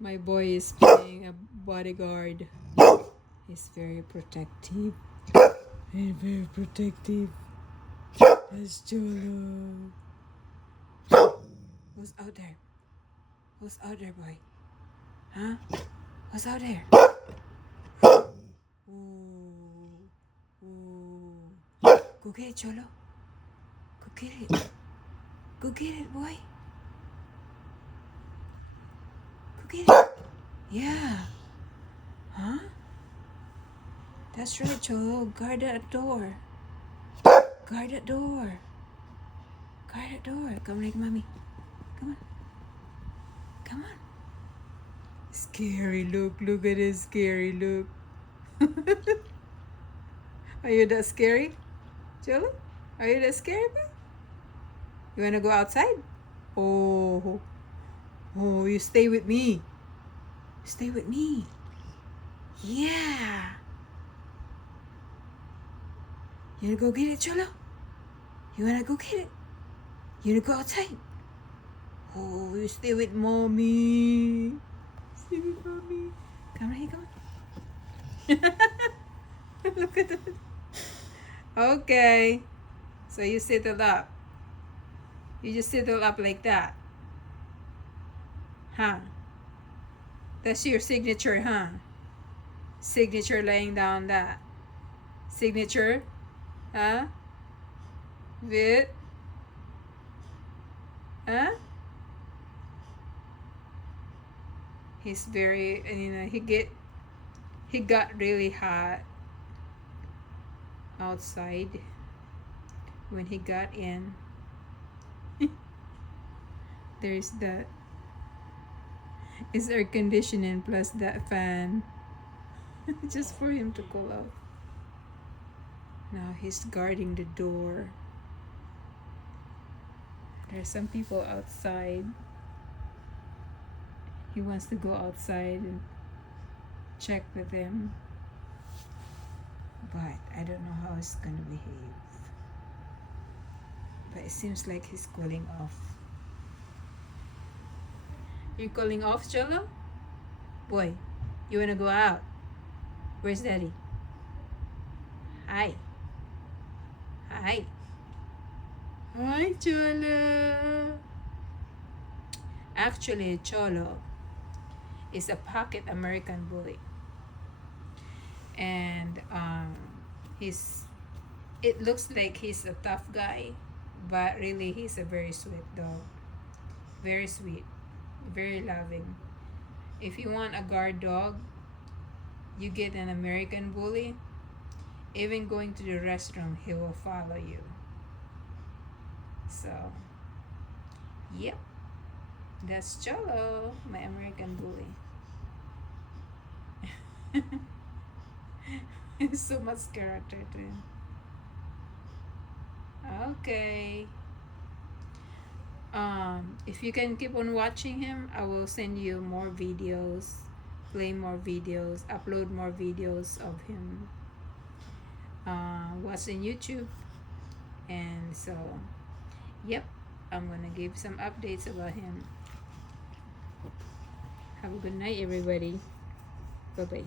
My boy is playing a bodyguard. He's very protective. He's very protective. That's Cholo. Who's out there? Who's out there, boy? Huh? Who's out there? Ooh. Ooh. Go get it, Cholo. Go get it. Go get it, boy. Go get it. Yeah. Huh? That's right, Cholo. Guard that door. Guard that door. Guard that door. Come like mommy. Come on. Come on. Scary look. Look at his scary look. Are you that scary, Cholo? Are you that scary, boy? You wanna go outside? Oh. Oh, you stay with me. Stay with me. Yeah. You wanna go get it, Cholo? You wanna go get it? You wanna go outside? Oh, you stay with mommy. Stay with mommy. Come here, come on. Look at that. Okay. So you settle up. You just settle up like that. Huh? That's your signature, huh? Signature laying down that. Signature? Huh? With? Huh? He's very, he got really hot outside when he got in. There's that. It's air conditioning plus that fan. Just for him to cool off. Now he's guarding the door. There's some people outside. He wants to go outside and check with them. But I don't know how he's gonna behave. But it seems like he's cooling off. You cooling off, Cholo? Boy, you wanna go out? Where's Daddy? Hi. Hi. Hi, Cholo. Actually, Cholo is a pocket American bully. And it looks like he's a tough guy, but really he's a very sweet dog. Very sweet. Very loving. If you want a guard dog, you get an American bully. Even going to the restroom, he will follow you. So, yep. That's Cholo, my American bully. There's so much character to him. Okay. If you can keep on watching him, I will send you more videos, play more videos, upload more videos of him. Watching YouTube. And so, yep, I'm gonna give some updates about him. Have a good night, everybody. Bye-bye.